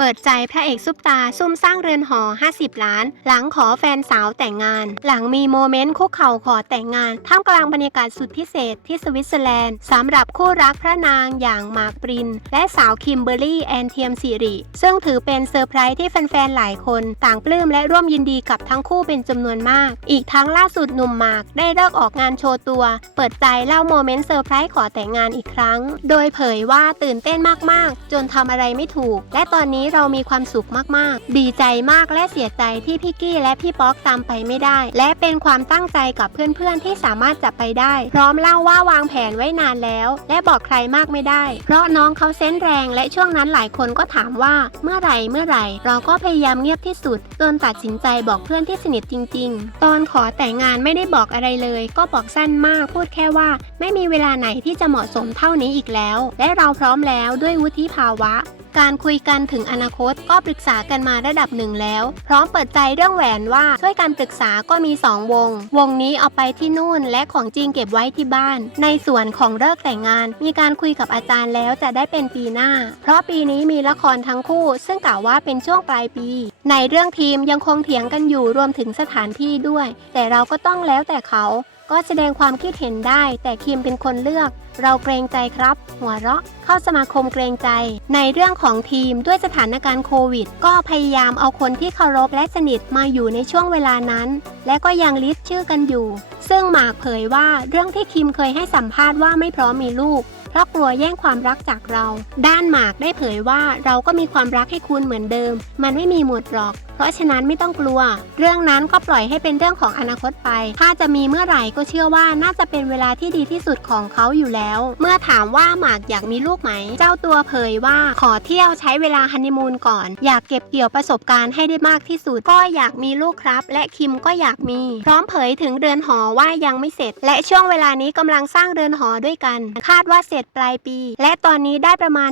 เปิดใจพระเอกซุปตาซุ่มสร้างเรือนหอ 50 ล้าน หลังขอแฟนสาวแต่งงาน หลังมีโมเมนต์คุกเข่าขอแต่งงาน ท่ามกลางบรรยากาศสุดพิเศษที่สวิตเซอร์แลนด์สำหรับคู่รักพระนางอย่างมาร์คปริน และสาวคิมเบอร์รี่แอนเทียมสิริซึ่งถือเป็นเซอร์ไพรส์ที่แฟนๆหลายคน ต่างปลื้มและร่วมยินดีกับทั้งคู่เป็นจำนวนมาก อีกทั้งล่าสุดหนุ่มมาร์คได้เลิกออกงานโชว์ตัว เปิดใจเล่าโมเมนต์เซอร์ไพรส์ขอแต่งงานอีกครั้ง โดยเผยว่าตื่นเต้นมากๆ จนทำอะไรไม่ถูก และตอนนี้เรามีความสุขมากๆ ดีใจมากและเสียใจที่พี่กี้และพี่ป๊อกตามไปไม่ได้ และเป็นความตั้งใจกับเพื่อนๆที่สามารถจะไปได้ พร้อมเล่าว่าวางแผนไว้นานแล้ว และบอกใครมากไม่ได้ เพราะน้องเขาเส้นแรงและช่วงนั้นหลายคนก็ถามว่าเมื่อไหร่เมื่อไหร่ เราก็พยายามเงียบที่สุดจนตัดสินใจบอกเพื่อนที่สนิทจริง ๆ ตอนขอแต่งงานไม่ได้บอกอะไรเลย ก็บอกสั้นมากพูดแค่ว่า ไม่มีเวลาไหนที่จะเหมาะสมเท่านี้อีกแล้ว และเราพร้อมแล้วด้วยวุฒิภาวะการคุยกันถึงอนาคตก็ปรึกษากันมาระดับหนึ่งแล้ว พร้อมเปิดใจเรื่องแหวนว่าช่วยกันปรึกษาก็มี 2 วง วงนี้เอาไปที่นู่นและของจริงเก็บไว้ที่บ้าน ในส่วนของเลิกแต่งงาน มีการคุยกับอาจารย์แล้วจะได้เป็นปีหน้า เพราะปีนี้มีละครทั้งคู่ ซึ่งกล่าวว่าเป็นช่วงปลายปี ในเรื่องทีมยังคงเถียงกันอยู่รวมถึงสถานที่ด้วย แต่เราก็ต้องแล้วแต่เขา ก็แสดงความคิดเห็นได้ แต่คิมเป็นคนเลือก เราเกรงใจครับ หัวเราะ เข้าสมาคมเกรงใจ ในเรื่องของทีมด้วยสถานการณ์โควิด ก็พยายามเอาคนที่เคารพและสนิทมาอยู่ในช่วงเวลานั้น และก็ยังลิสต์ชื่อกันอยู่ ซึ่งหมากเผยว่าเรื่องที่คิมเคยให้สัมภาษณ์ว่าไม่พร้อมมีลูก เพราะกลัวแย่งความรักจากเรา ด้านหมากได้เผยว่าเราก็มีความรักให้คุณเหมือนเดิม มันไม่มีหมดหรอก เพราะฉะนั้นไม่ต้องกลัว เรื่องนั้นก็ปล่อยให้เป็นเรื่องของอนาคตไป ถ้าจะมีเมื่อไหร่ก็เชื่อว่าน่าจะเป็นเวลาที่ดีที่สุดของเขาอยู่แล้ว เมื่อถามว่าหมากอยากมีลูกไหม เจ้าตัวเผยว่าขอเที่ยวใช้เวลาฮันนีมูนก่อน อยากเก็บเกี่ยวประสบการณ์ให้ได้มากที่สุด ก็อยากมีลูกครับ และคิมก็อยากมี พร้อมเผยถึงเรือนหอว่ายังไม่เสร็จ และช่วงเวลานี้กำลังสร้างเรือนหอด้วยกัน คาดว่าเสร็จปลายปี และตอนนี้ได้ประมาณ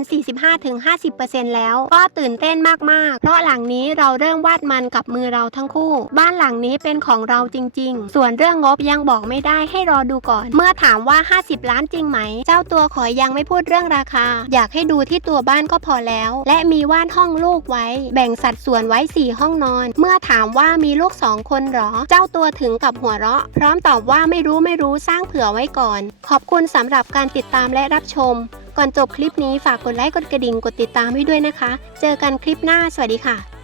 45-50%แล้ว ก็ตื่นเต้นมากๆ เพราะหลังนี้เราเริ่มวาดมันกับมือเราทั้งคู่ บ้านหลังนี้เป็นของเราจริง ๆ ส่วนเรื่องงบยังบอกไม่ได้ให้รอดูก่อน เมื่อถามว่า 50 ล้านจริงไหม เจ้าตัวขอยังไม่พูดเรื่องราคา อยากให้ดูที่ตัวบ้านก็พอแล้ว และมีวาดห้องลูกไว้ แบ่งสัดส่วนไว้ 4 ห้องนอน เมื่อถามว่ามีลูก2คนหรอ เจ้าตัวถึงกับหัวเราะ พร้อมตออบว่าไม่รู้ไม่รู้สร้างเผื่อไว้ก่อน ขอบคุณสำหรับการติดตามและรับชม ก่อนจบคลิปนี้ฝากกดไลค์กดกระดิ่งกดติดตามให้ด้วยนะคะ เจอกันคลิปหน้าสวัสดีค่ะ